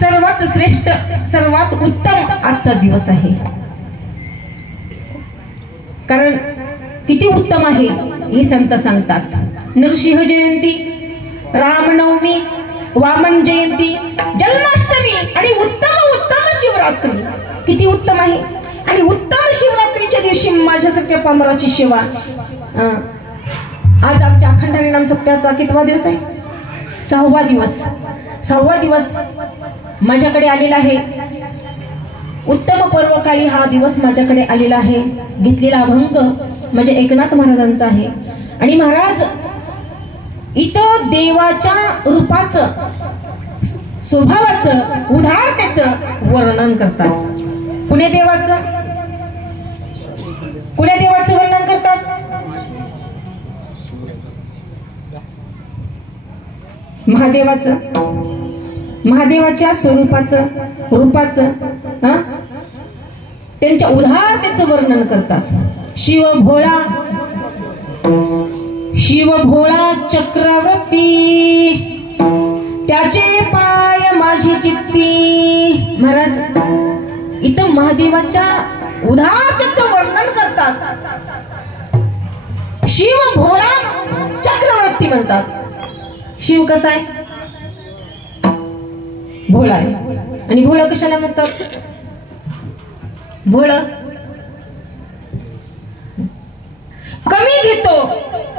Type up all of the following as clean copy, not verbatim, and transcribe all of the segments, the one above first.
सर्वात श्रेष्ठ सर्वात उत्तम आजचा दिवस आहे। कारण किती उत्तम आहे हे संत सांगतात। नरसिंह जयंती, रामनवमी, वामन जयंती, जन्माष्टमी आणि उत्तम शिवरात्री किती उत्तम आहे। आणि उत्तम शिवरात्रीच्या दिवशी माझ्यासारख्या पामराची सेवा। आज आमच्या अखंड हरिनाम सप्ताहाचा कितवा दिवस आहे? 6वा दिवस। 6वा दिवस माझ्याकडे आलेला आहे। उत्तम पर्वकाळी हा दिवस माझ्याकडे आलेला आहे। घेतलेला अभंग म्हणजे एकनाथ महाराजांचा आहे। आणि महाराज इथं देवाच्या रूपाचं, स्वभावाचं, उदारतेचं वर्णन करतात। कुण्या देवाचं वर्णन करतात? महादेवाचं, महादेवाच्या स्वरूपाचं, रूपाचं, त्यांच्या उदारतेचं वर्णन करतात। शिव भोळा चक्रवर्ती, त्याचे पाय माझी चित्ती। महाराज इथं महादेवाच्या उदारतेचं वर्णन करतात। शिव भोळा चक्रवर्ती म्हणतात। शिव कसा आहे? भोळा आहे। आणि भोळा कशाला म्हणतात? भोळ कमी घेतो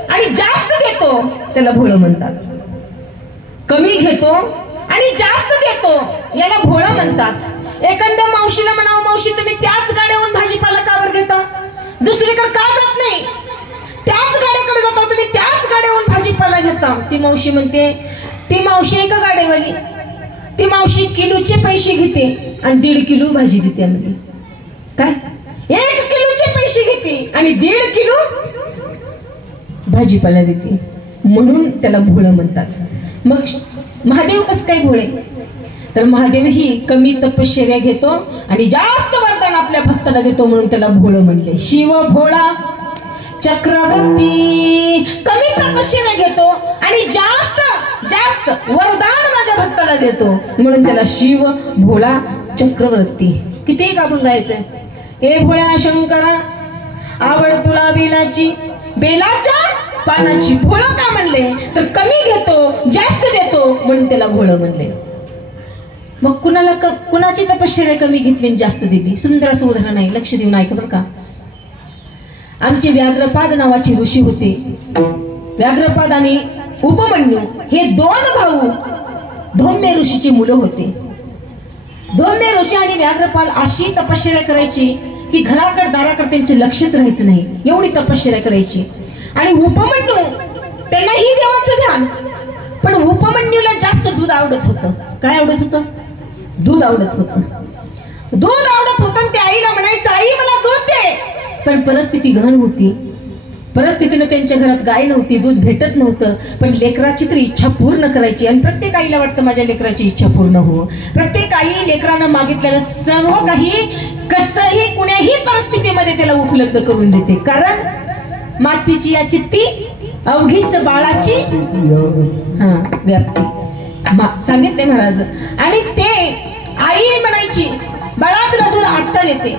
आणि जास्त देतो त्याला भोळ म्हणतात। कमी घेतो आणि जास्त देतो याला भोळ म्हणतात। एखाद्या मावशीला म्हणावं, मावशी तुम्ही त्याच गाड्यावरून भाजीपाला का बरं घेता? दुसरीकडे का जात नाही? त्याच गाड्याकडे जाता तुम्ही, त्याच गाड्यावरून भाजीपाला घेता। ती मावशी म्हणते, ती मावशी आहे का गाड्यावाली? ती मावशी किलोचे पैसे घेते आणि 1.5 किलो भाजी देते आम्ही। काय 1 किलोचे पैसे घेते आणि 1.5 किलो भाजीपाला देते, म्हणून त्याला भोळ म्हणतात। मग महादेव कसं काय भोळे? तर महादेव ही कमी तपश्चर्या घेतो आणि जास्त वरदान आपल्या भक्ताला देतो, म्हणून त्याला भोळ म्हणले। शिव भोळा चक्रवर्ती, कमी तपश्चर्या घेतो आणि जास्त वरदान माझ्या भक्ताला देतो, म्हणून त्याला शिव भोळा चक्रवर्ती। किती एक अभंग आहेत। ए भोळ्या शंकरा, आवड तुला बेलाच्या पानाची। भोळ का म्हणले? तर कमी घेतो जास्त देतो म्हणून त्याला भोळ म्हणले। मग कुणाची तपश्चर्या कमी घेतली आणि जास्त दिली? सुंदर असं उदाहरण आहे, लक्ष देऊन ऐका बरं का। आमचे व्याघ्रपाद नावाचे ऋषी होते। व्याघ्रपाद आणि उपमन्यू हे 2 भाऊ धौम्य ऋषीची मुलं होते। धौम्य ऋषी आणि व्याघ्रपाल अशी तपश्चर्या करायची की घराकडे दाराकडे त्यांचे लक्षच राहायचं नाही, एवढी तपश्चर्या करायची। आणि उपमन्यू त्यांनाही देवाचं ध्यान, पण उपमन्यूला जास्त दूध आवडत होतं। काय आवडत होतं? दूध आवडत होतं। दूध आवडत होतं आणि ते आईला म्हणायचं, आई मला दूध दे। पण परिस्थिती गहन होती, परिस्थितीने त्यांच्या घरात गाय नव्हती, दूध भेटत नव्हतं। पण लेकराची तर इच्छा पूर्ण करायची आणि प्रत्येक आईला वाटतं माझ्या लेकराची इच्छा पूर्ण हो। प्रत्येक आई लेकरांना मागितलेलं सर्व काही कसंही कुण्याही परिस्थितीमध्ये त्याला उपलब्ध करून देते, कारण मातीची या चित्ती अवघीच बाळाची व्याप्ती सांगितले महाराज। आणि ते आई म्हणायची, बाळा तुला दूध आत्ता देते,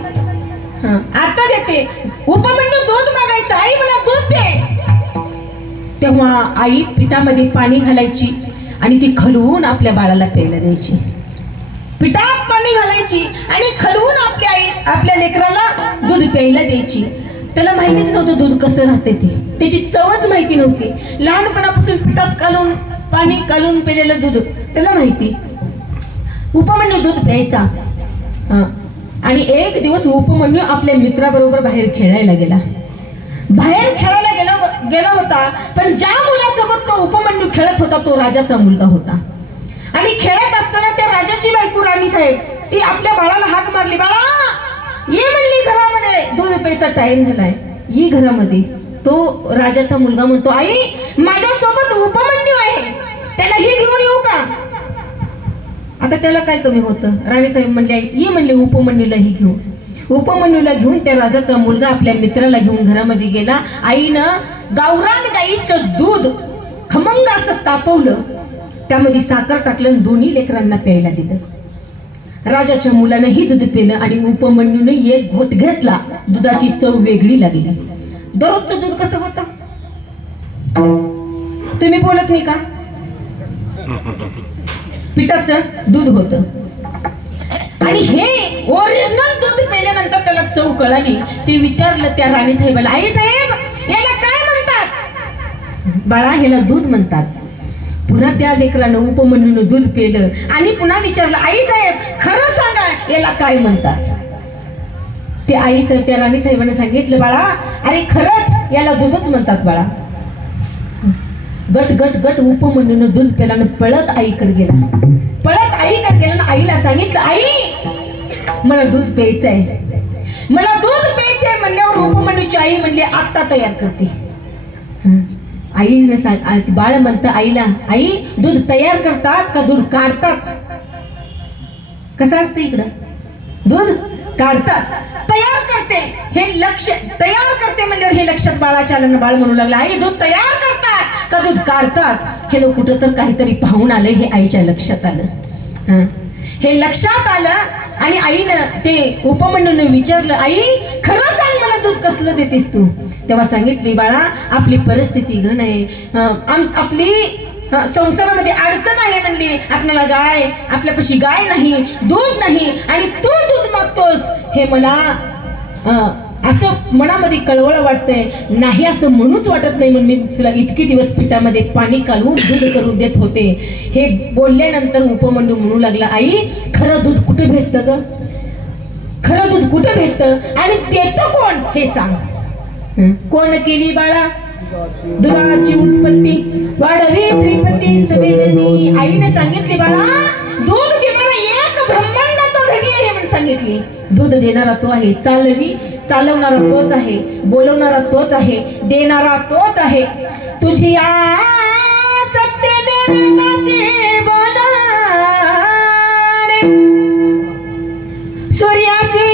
आता देते। उपमन्यू दूध मागायचं, आई मला दूध दे। तेव्हा आई पिठामध्ये पाणी घालायची आणि ती खलवून आपल्या बाळाला प्यायला द्यायची। पिठात पाणी घालायची आणि खलवून आपल्या आई आपल्या लेकराला दूध प्यायला द्यायची। त्याला माहितीच नव्हतं दूध कसं राहते ते, त्याची चवच माहिती नव्हती। लहानपणापासून पिठात कालून पाणी कालून पेलेलं दूध त्याला माहिती। उपमन्यू दूध प्यायचा। आणि एक दिवस उपमन्यू आपल्या मित्राबरोबर बाहेर खेळायला गेला। बाहेर खेळायला गेला होता, पण ज्या मुलासोबत तो उपमन्यू खेळत होता तो राजाचा मुलगा होता। आणि खेळत असताना त्या राजाची बायको राणी साहेब ती आपल्या बाळाला हाक मारली, बाळा ये म्हणली घरामध्ये, दूध प्यायचा टाइम झालाय, ये घरामध्ये। तो राजाचा मुलगा म्हणतो, आई माझ्यासोबत उपमन्यू आहे, त्यालाही घेऊन येऊ का? आता त्याला काय कमी होतं? राणीसाहेब म्हणले, ये म्हणले उपमन्यूलाही घेऊन। उपमन्यूला घेऊन त्या राजाचा मुलगा आपल्या मित्राला घेऊन घरामध्ये गेला। आईनं गावरान गाईचं दूध खमंग असं तापवलं त्यामध्ये साखर टाकलं आणि दोन्ही लेकरांना प्यायला दिलं. राजाच्या मुलानंही दूध पिलं आणि उपमन्यूने एक घोट घेतला. दुधाची चव वेगळी लागली. दररोजचं दूध कसं होतं तुम्ही बोलत नाही का? पिठाचं दूध होतं आणि हे ओरिजिनल दूध पिल्यानंतर त्याला चव कळाली. ते विचारलं त्या राणी साहेबाला, आई साहेब याला काय म्हणतात? बाळा ह्याला दूध म्हणतात. पुन्हा त्या लेकरानं उपमन्यूनं दूध पिलं आणि पुन्हा विचारलं, आई साहेब खरं सांगा याला काय म्हणतात? ते आई साहेब त्या राणी साहेबांनी सांगितलं, बाळा अरे खरंच याला दूधच म्हणतात बाळा. गट गट गट उपमन्यूनं दूध पिल्यानं पळत आईकडे गेला. पळत आईकडे गेला. आईला सांगितलं, आई मला दूध प्यायचंय, मला दूध प्यायचंय म्हणल्यावर उपमन्यूची आई म्हणली आत्ता तयार करते. आईने सांग बाळ म्हणतं आईला, आई दूध तयार करतात का दूध काढतात? कसं असतं इकडं? दूध काढतात. तयार करते हे लक्ष, तयार करते म्हणजे हे लक्षात बाळाच्या आलं. बाळ म्हणू लागला, आई दूध तयार करतात का दूध काढतात? हे लोक कुठं तर काहीतरी पाहून आलं हे आईच्या लक्षात आलं. हे लक्षात आलं आणि आईनं ते उपमन्यूने विचारलं, आई खरं सांग मला दूध कसलं देतेस तू? तेव्हा सांगितली, बाळा आपली परिस्थिती घन आहे, आपली संसारामध्ये अडचण आहे म्हणली. आपल्याला गाय, आपल्यापाशी गाय नाही, दूध नाही आणि तू दूध मागतोस हे मला असं मनामध्ये कळवळ वाटतंय. नाही असं म्हणूच वाटत नाही म्हणून मी तुला इतके दिवस पिठामध्ये पाणी काढून दूध करून देत होते. हे बोलल्यानंतर उपमन्यू म्हणू लागला, आई खरं दूध कुठे भेटतं ग? खरं दूध कुठे भेटतं आणि देतं कोण हे सांग. कोण केली बाळा दुधाची उत्पत्ती? वाढवी श्रीपती सवेदनी. आईने सांगितले, बाळा दूध देणारा एक ब्रह्मांडाचा धनी आहे म्हणून सांगितली. दूध देणारा तो आहे, चालवणारा तोच आहे, बोलवणारा तोच आहे, देणारा तोच आहे. तुझी सत्य सूर्यासी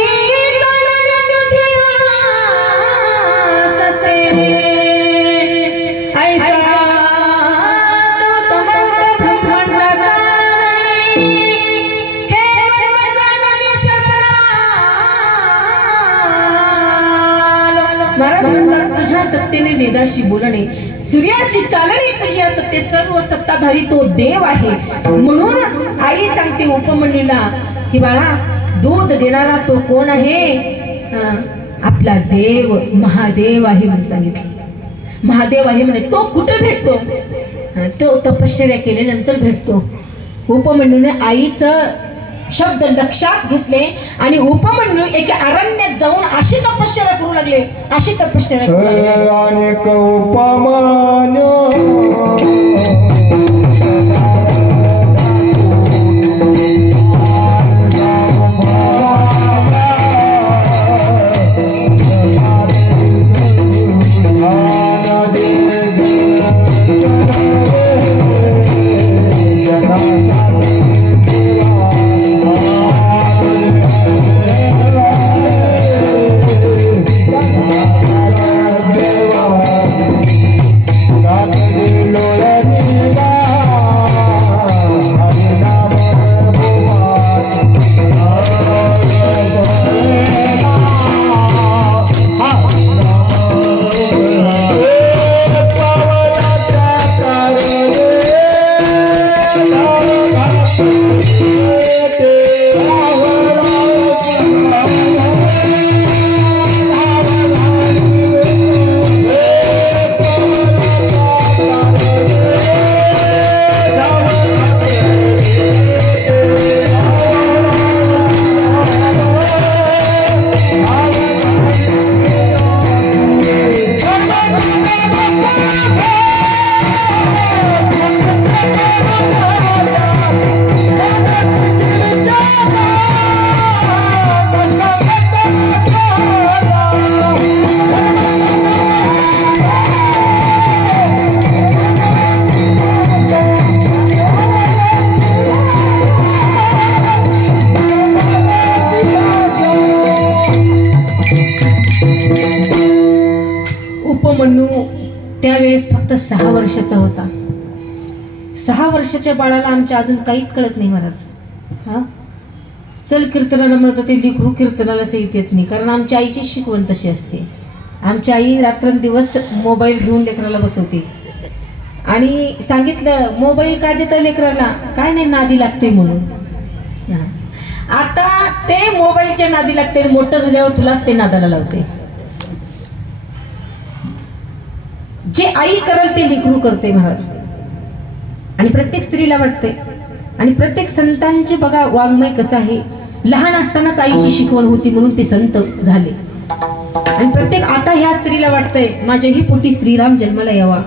सत्तेने वेदाशी बोलणे, सूर्याशी चालणे तुझी सत्य, सर्व सत्ताधारी तो देव आहे. म्हणून आई सांगते उपमन्यूला की बाळा दूध देणारा तो कोण आहे? आपला देव महादेव आहे म्हणून सांगितलं. महादेव आहे म्हणे. तो कुठे भेटतो? तो तपश्चर्या केल्यानंतर भेटतो. उपमन्यूने आईचं शब्द लक्षात घेतले आणि उपमन्यू एका अरण्यात जाऊन अशी तपश्चर्या करू लागले, अशी तपश्चर्या करू लागले. अनेक उपमान्य उपमन्यू त्यावेळेस फक्त 6 वर्षाचा होता. 6 वर्षाच्या बाळाला आमच्या अजून काहीच कळत नाही महाराज. हा, चल कीर्तनाला म्हणतात ते लेकरू कीर्तनाला सहित येत नाही, कारण आमच्या आईची शिकवण तशी असते. आमची आई रात्रंदिवस मोबाईल घेऊन लेकराला बसवते आणि सांगितलं मोबाईल का देतं लेकराला, काय नाही नादी लागते म्हणून. हा. आता ते मोबाईलच्या नादी लागते, मोठं झाल्यावर तुलाच ते नादाला लावते. जे आई करल ते लेकरू करते महाराज. आणि प्रत्येक स्त्रीला वाटते, आणि प्रत्येक संतांचे बघा वाङ्मय कसं आहे. लहान असतानाच आईची शिकवण होती म्हणून ते संत झाले. आणि प्रत्येक आता ह्या स्त्रीला वाटतंय माझ्याही पोटी श्रीराम जन्माला यावा,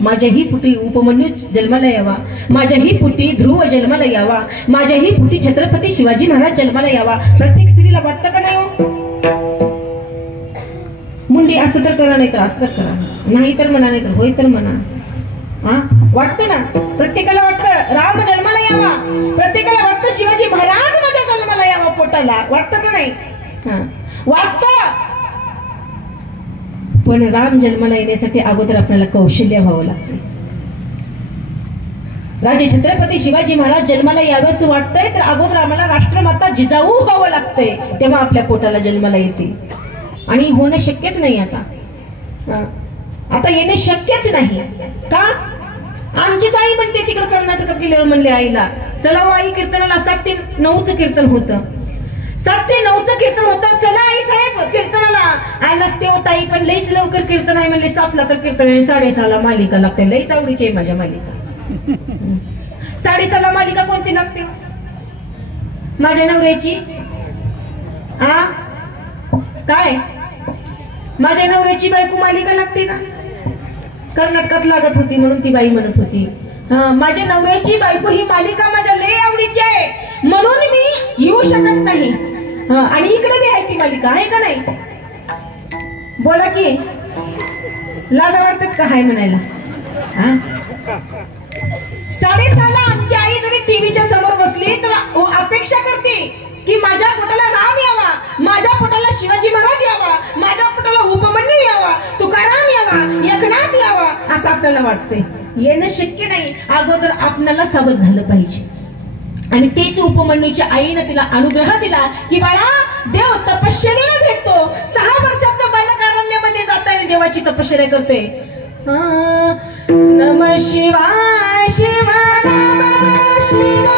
माझ्याही पोटी उपमन्यू जन्माला यावा, माझ्याही पोटी ध्रुव जन्माला यावा, माझ्याही पोटी छत्रपती शिवाजी महाराज जन्माला यावा. प्रत्येक स्त्रीला वाटतं का नाही हो? मुंडी असं तर करा, नाही तर असं तर करा, नाही तर म्हणा, नाही तर होय तर म्हणा. हा, वाटतं ना, प्रत्येकाला वाटतं राम जन्माला यावा, प्रत्येकाला वाटतं शिवाजी महाराज माझ्या जन्माला यावा पोटाला, वाटतं का नाही? हा, वाटतं. पण राम जन्माला येण्यासाठी अगोदर आपल्याला कौशल्य व्हावं लागते. राजे छत्रपती शिवाजी महाराज जन्माला यावंस वाटतंय तर अगोदर आम्हाला राष्ट्रमाता जिजाऊ व्हावं लागतंय, तेव्हा आपल्या पोटाला जन्माला येते. आणि होणं शक्यच नाही आता. आता येणं शक्यच नाही. का? आमचीच आई म्हणते तिकडे कर्नाटकात गेल्यावर म्हणले आईला, चला हो आई कीर्तनाला. 7 ते 9चं कीर्तन होतं, 7 ते 9चं कीर्तन होतं. चला आई साहेब कीर्तनाला. आयलाच ते होत आई, पण लईच लवकर कीर्तन आहे म्हणले. 7ला तर कीर्तन आहे, 6:30ला मालिका लागते. लईच आवडीची आहे माझ्या मालिका. 6:30ला मालिका कोणती लागते माझ्या नवऱ्याची? आ काय माझ्या नवऱ्याची बायको मालिका लागते का? कर्नाटकात लागत होती म्हणून ती बाई म्हणत होती, हा माझ्या नवऱ्याची बायको ही मालिका माझ्या लय आवडीची आहे म्हणून मी येऊ शकत नाही. आणि इकडे बी आहे ती मालिका, आहे का नाही? बोला की, लाजा वाटतात का हाय म्हणायला? 6:30ला आमची आई जरी टीव्हीच्या समोर बसली तर अपेक्षा करते की माझ्या पोटाला राम यावा, माझ्या पोटाला शिवाजी महाराज यावा, माझ्या पोटाला उपमन्यू यावा, तुकाराम यावा, एकनाथ यावा, असं आपल्याला वाटतंय. येणं शक्य नाही, अगोदर आपल्याला सावध झालं पाहिजे. आणि तेच उपमन्यूच्या आईनं तिला अनुग्रह दिला की बाळा देव तपश्चर्याला भेटतो. 6 वर्षाचं बालक अरण्यामध्ये जात आहे, देवाची तपश्चर्या करते. नमः शिवाय शिवाय नमः शिवाय.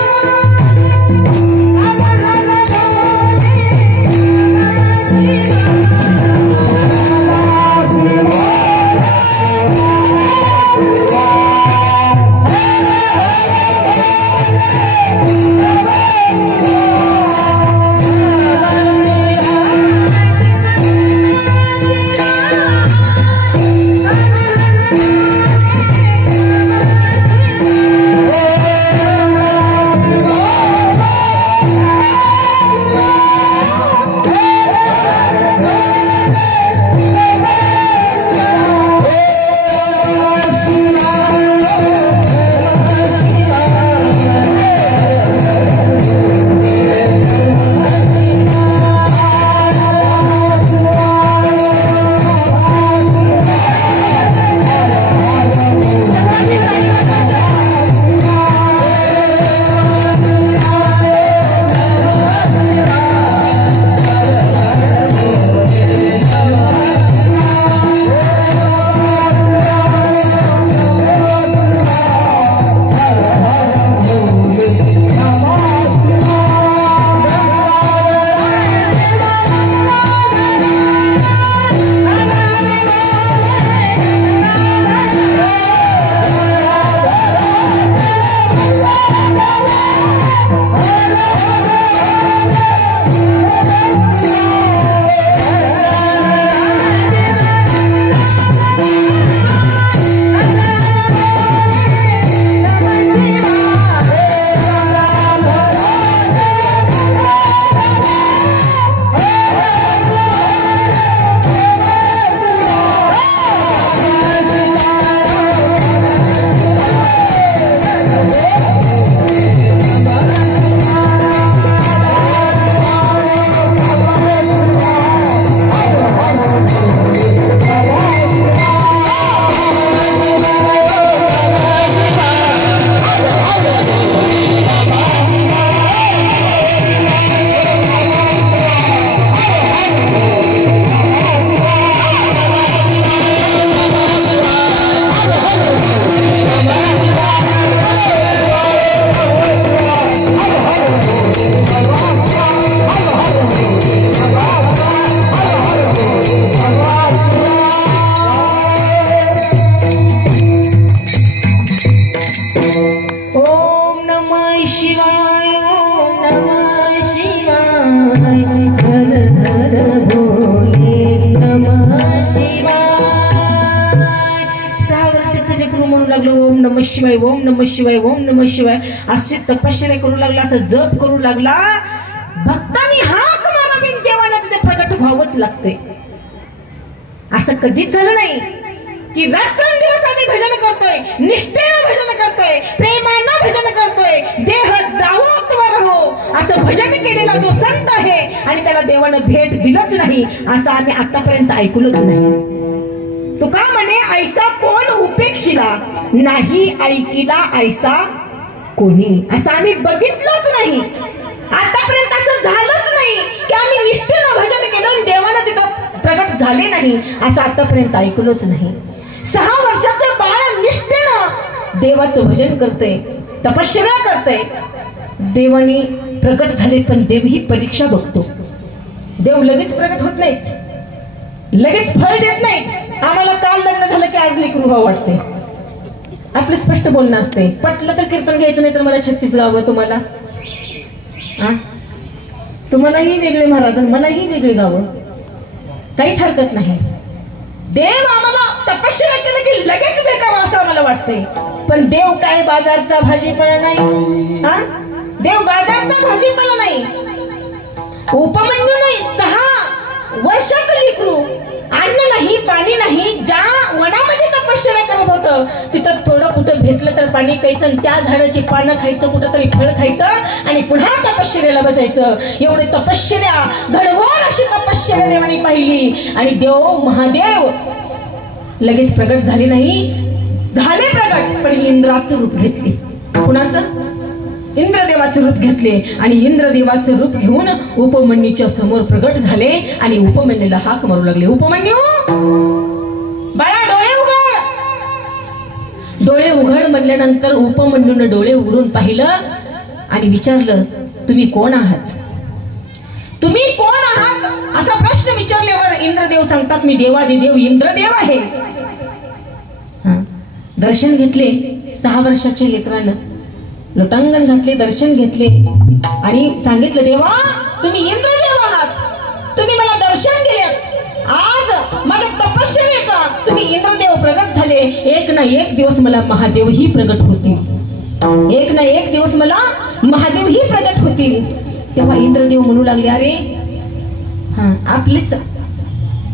शिवाय ओम नमः शिवाय हर हर भोले नमः शिवाय. 6 वर्षाचं लेकरू म्हणू लागलो ओम नमः शिवाय ओम नमः शिवाय ओम नमः शिवाय. अशी तपश्चर्या करू लागला, असं जप करू लागला. भक्तांनी हाक मारावी, देवाला तिथे प्रगट व्हावंच लागते. असं कधीच झालं नाही की रात्रंदिवस आम्ही भजन करतोय, निष्ठेनं भजन करतोय, प्रेमानं भजन करतोय, देह जावो अथवा राहो असं भजन केलेला जो संत आहे आणि त्याला देवानं भेट दिलंच नाही असं आम्ही आतापर्यंत ऐकलोच नाही. तो का म्हणे ऐसा कोण उपेक्षिला नाही ऐकिला ऐसा कोणी, असं आम्ही बघितलंच नाही. आतापर्यंत असं झालंच नाही की आम्ही निष्ठेनं भजन केलं आणि देवानं तिथं प्रगट झाले नाही असं आतापर्यंत ऐकलोच नाही. 6 वर्षाचं बाळ निष्ठेनं देवाचं भजन करतंय, तपश्चर्या करतंय. देवानी प्रगट झाले पण देव ही परीक्षा बघतो. देव लगेच प्रगट होत नाहीत, लगेच फळ देत नाहीत. आम्हाला काल लग्न झालं की आज लेकरू भाव वाटते. आपलं स्पष्ट बोलणं असते. पटलं तर कीर्तन घ्यायचं, नाही तर मला 36 गावं. तुम्हालाही वेगळे महाराज, मलाही वेगळी गावं, काहीच हरकत नाही. देव आम्हाला तपश्चर्या केलं की लगेच भेटावं असं आम्हाला वाटतंय. पण देव काय बाजारचा भाजीपाला नाही. देव बाजारचा भाजीपाला नाही. उपमन्यू नाही, 6 वर्षाचं लेकरू, अन्न नाही पाणी नाही, ज्या वनामध्ये तपश्चर्या करत होतं तिथं थोडं कुठं भेटलं तर पाणी प्यायचं आणि त्या झाडाची पानं खायचं, कुठं तरी फळ खायचं आणि पुन्हा तपश्चर्याला बसायचं. एवढी तपश्चर्या, घडघोर अशी तपश्चर्या देवाने पाहिली आणि देव महादेव लगेच प्रगट झाले नाही. झाले प्रगट पण इंद्राचं रूप घेतले. कुणाचं? इंद्रदेवाचं रूप घेतले आणि इंद्रदेवाचं रूप घेऊन उपमन्यूच्या समोर प्रगट झाले आणि उपमन्यूला हाक मारू लागले. उपमन्यू बाळा डोळे उघड. डोळे उघड म्हणल्यानंतर उपमन्यूने डोळे उघडून पाहिलं आणि विचारलं तुम्ही कोण आहात? तुम्ही कोण आहात असा प्रश्न विचारल्यावर इंद्रदेव सांगतात मी देवादिदेव इंद्रदेव आहे. दर्शन घेतले 6 वर्षाच्या लेकरानं, लोटांगण घातले, दर्शन घेतले आणि सांगितलं देवा तुम्ही इंद्रदेव आहात, तुम्ही मला दर्शन दिले. आज माझ्या तपश्चर्येचा तुम्ही इंद्रदेव प्रगट झाले. एक ना एक दिवस मला महादेव ही प्रगट होतील, एक ना एक दिवस मला महादेव ही प्रगट होतील. तेव्हा इंद्रदेव म्हणू लागले अरे आपलेच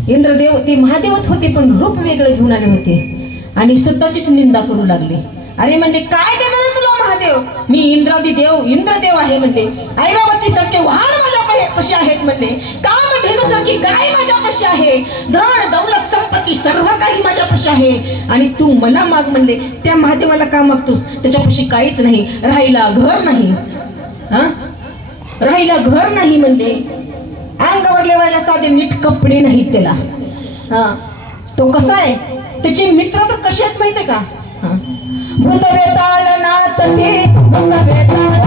इंद्रदेव ते महादेवच होते पण रूप वेगळं घेऊन आले होते आणि स्वतःचीच निंदा करू लागले. अरे म्हणजे काय देणार तुला महादेव? मी इंद्रदेव आहे म्हणले. ऐरावती सारखे वाहन माझ्या पशी आहेत म्हणले. काम धेनुसारखी गाय माझ्या पशी आहे. धन दौलत संपत्ती सर्व काही माझ्या पशी आहे आणि तू मला माग म्हणले. त्या महादेवाला का मागतोस? त्याच्यापाशी काहीच नाही, राहायला घर नाही. राहायला घर नाही म्हणले. अंगावर लेवायला साधे नीट कपडे नाहीत त्याला. तो कसा आहे? त्याचे मित्र तर कसे आहेत माहितीये का? भूत बेताल नाचते, भूत बेताल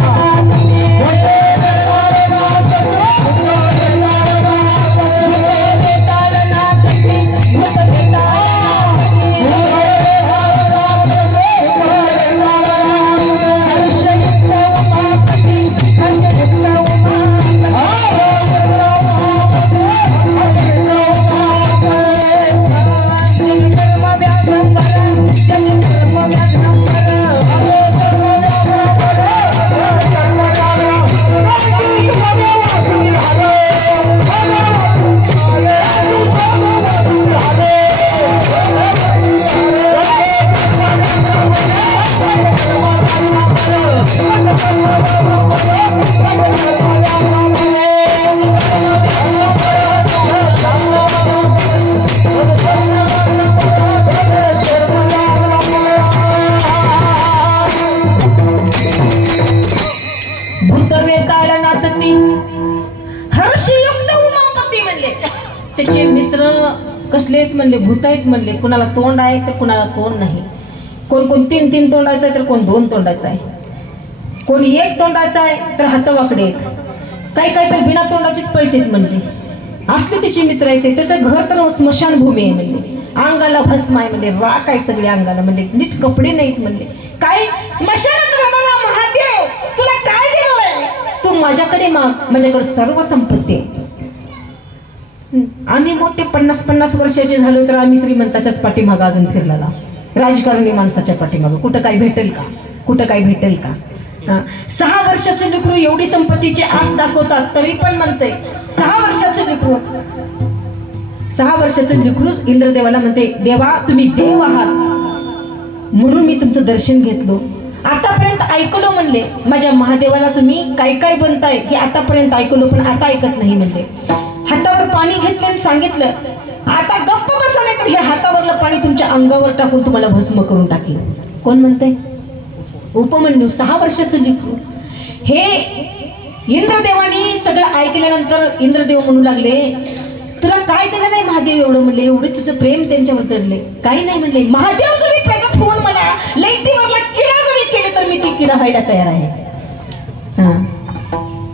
त्याचे मित्र कसले आहेत म्हणले? भूत आहेत म्हणले. कुणाला तोंड आहे तर कुणाला तोंड नाही. कोण 3 तोंडाचं आहे तर कोण 2 तोंडाचं आहे. कोणी 1 तोंडाचं आहे तर हात वाकडे आहेत. काही तर बिना तोंडाचीच पळतेत म्हणले. असले त्याचे मित्र आहेत. त्याचं घर तर स्मशानभूमी आहे म्हणले. अंगाला भस्म आहे म्हणले, राख आहे सगळ्या अंगाला म्हणले, नीट कपडे नाहीत म्हणले. काय स्मशानात राहणारा महादेव तुला ते माग, माझ्याकडे सर्व संपत्ती आहे. आम्ही मोठे 50-50 वर्षाचे झालो तर आम्ही श्रीमंताच्याच पाठीमागं अजून फिरलेला, राजकारणी माणसाच्या पाठीमागं. कुठं काय भेटेल का, कुठं काय भेटेल का. 6 वर्षाचं लेकरू एवढी संपत्तीची आस दाखवतात तरी पण म्हणते 6 वर्षाचं लेकरू, 6 वर्षाचं लेकरूच इंद्रदेवाला म्हणते देवा तुम्ही देव आहात म्हणून मी तुमचं दर्शन घेतलो. आतापर्यंत ऐकलो म्हणले, माझ्या महादेवाला तुम्ही काय काय बनताय हे आतापर्यंत ऐकलो पण आता ऐकत नाही म्हणले. हातावर पाणी घेतलं आणि सांगितलं आता गप्प बसा नाही तर हे हातावरलं पाणी तुमच्या अंगावर टाकून तुम्हाला भस्म करून टाकेल. कोण म्हणतंय? उपमन्यू, 6 वर्षाचं लेकरू. हे इंद्रदेवानी सगळं ऐकल्यानंतर इंद्रदेव म्हणू लागले तुला काय दिलं नाही महादेव एवढं म्हणले, एवढं तुझं प्रेम त्यांच्यावर चढले. काही नाही म्हणले, महादेव जरी प्रगट होऊन मला लैतीवरला किडा जरी केले तर मी ती किडा व्हायला तयार आहे.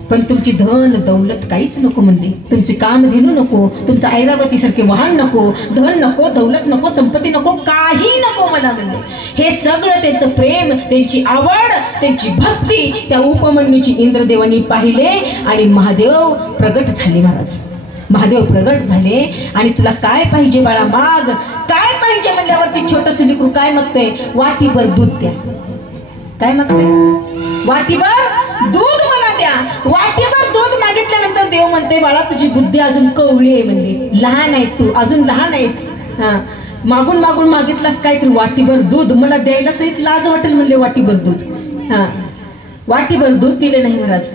पण तुमची धन दौलत काहीच नको म्हणले, तुमची कामधेनू नको, तुमचं ऐरावती सारखे वाहन नको, धन नको, दौलत नको, संपत्ती नको, काही नको मला म्हणले. हे सगळं त्यांचं प्रेम, त्यांची आवड, त्यांची भक्ती त्या उपमन्यूची इंद्रदेवानी पाहिले आणि महादेव प्रगट झाले. महाराज महादेव प्रगट झाले आणि तुला काय पाहिजे बाळा माग, काय पाहिजे म्हणल्यावरती छोटंसं लेकरू काय मागतंय, वाटीभर दूध द्या. काय मागतंय? वाटीभर दूध मला द्या. वाटीभर दूध मागितल्यानंतर देव म्हणते बाळा तुझी बुद्धी अजून कवळी आहे म्हणली, लहान आहे तू, अजून लहान आहेस. मागून मागून मागितलास काय तर वाटीभर दूध मला द्यायला सहित लाज वाटेल म्हणले. वाटीभर दूध, वाटीभर दूध दिले नाही महाराज.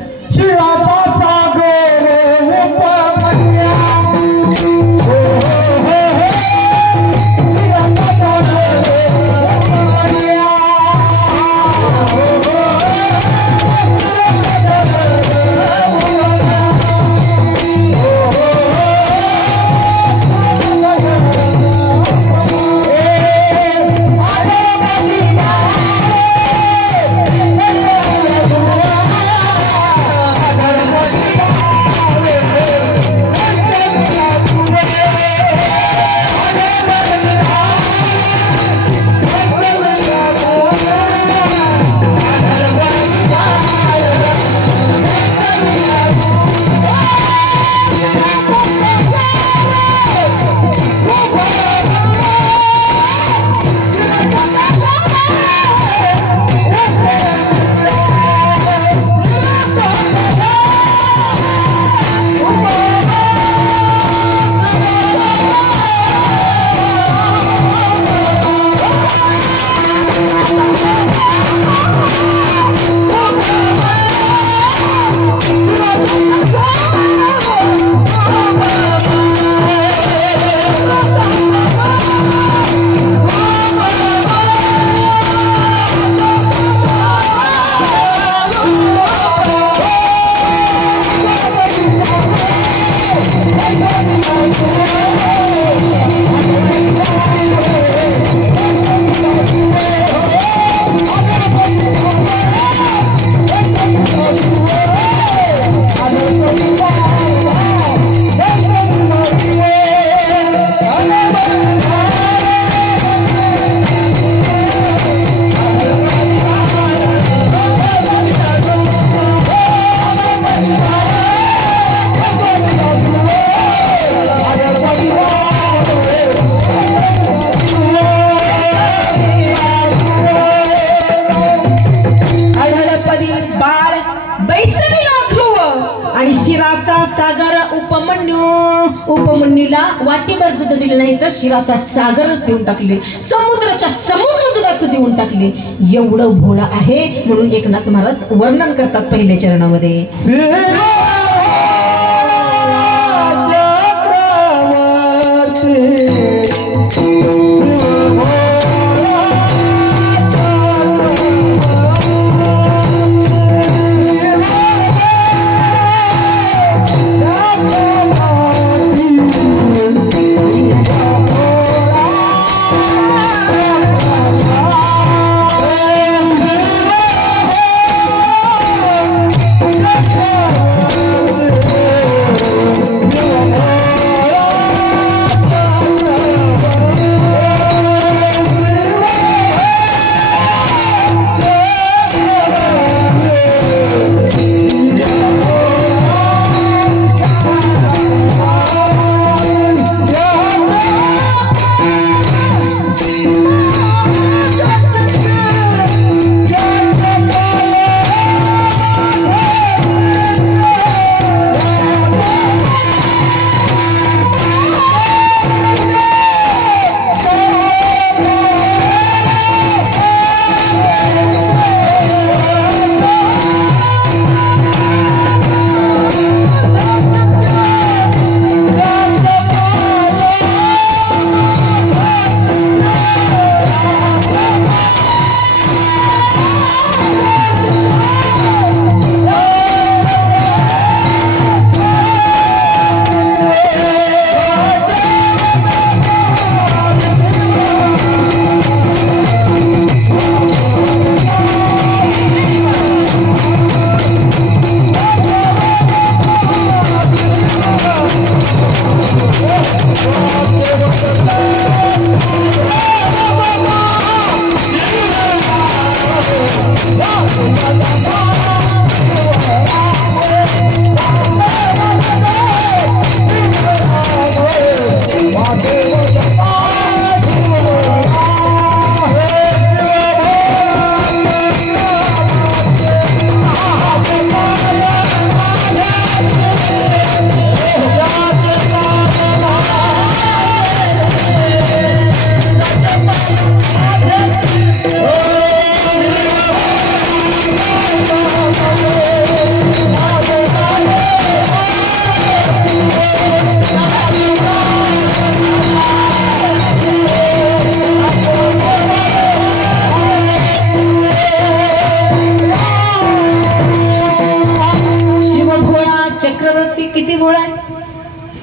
उपमन्यूला वाटीभर दूध दिले नाही तर शिराचा सागरच देऊन टाकले, समुद्राच्या समुद्र दुधाचं देऊन टाकले. एवढं भोळा आहे म्हणून एकनाथ महाराज वर्णन करतात पहिल्या चरणामध्ये.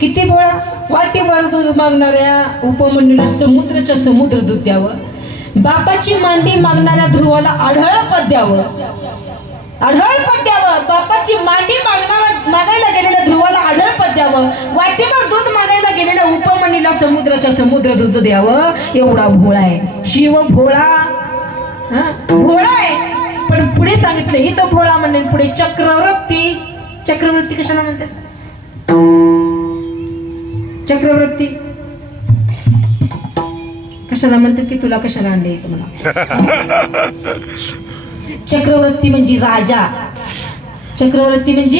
किती भोळा. वाटीभर दूध मागणाऱ्या उपमंडळीला समुद्राच्या समुद्र दूध द्यावं. बापाची मांडी मागणाऱ्या ध्रुवाला आढळ पद द्यावं. आढळ पद द्यावं. बापाची मांडी मागायला गेलेल्या ध्रुवाला आढळ पद द्यावं. वाटीभर दूध मागायला गेलेल्या उपमंडळीला समुद्राच्या समुद्र दूध द्यावं. एवढा भोळा आहे शिव. भोळा भोळा आहे. पण पुढे सांगितलं इथं भोळा म्हणले पुढे चक्रवर्ती. चक्रवर्ती कशाला म्हणतात? चक्रवर्ती कशाला म्हणतात की तुला कशाला आणले इथं मला? चक्रवर्ती म्हणजे राजा. चक्रवर्ती म्हणजे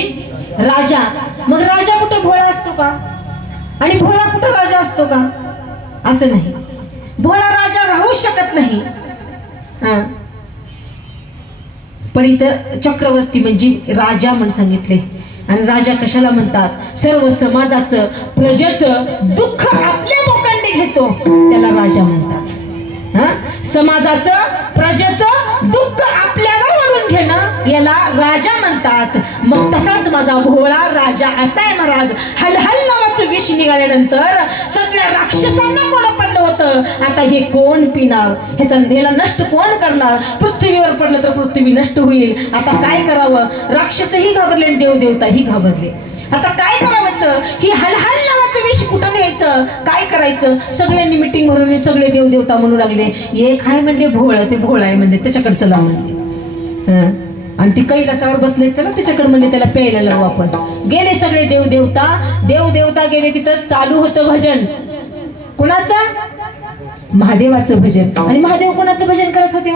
राजा. मग राजा कुठे भोळा असतो का? आणि भोळा कुठे राजा असतो का? असं नाही. भोळा राजा राहू शकत नाही. पण इथं चक्रवर्ती म्हणजे राजा म्हणून सांगितले. आणि राजा कशाला म्हणतात? सर्व समाजाचं प्रजेचं दुःख आपल्या मोकांडी घेतो त्याला राजा म्हणतात. समाजाचं प्रजेचं दुःख आपल्यावर ओढून घेणं याला राजा म्हणतात. मग तसाच माझा भोळा राजा असा आहे महाराज. हलहल नावाचं विष निघाल्यानंतर सगळ्या राक्षसांना कोण पडलं होतं. आता हे कोण पिणार? ह्याला नष्ट कोण करणार? पृथ्वीवर पडलं तर पृथ्वी नष्ट होईल. आता काय करावं? राक्षसही घाबरले आणि देवदेवताही घाबरले. आता काय करावं? ही हलहल नावाचं विष कुठं न्यायचं? काय करायचं? सगळ्यांनी मिटिंग भरवली. सगळे देवदेवता म्हणू लागले. एक आहे म्हणजे भोळ. ते भोळ आहे म्हणजे त्याच्याकडे चला म्हणले. आणि ती कैलासावर बसले. चला त्याच्याकडे म्हणजे त्याला प्यायला लावू आपण. गेले सगळे देवदेवता. देवदेवता गेले. तिथं चालू होतं भजन. कुणाचं? महादेवाचं भजन. आणि महादेव कोणाचं भजन करत होते?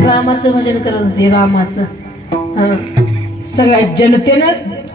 रामाचं भजन करत होते. रामाचं. सगळ्या जनतेनं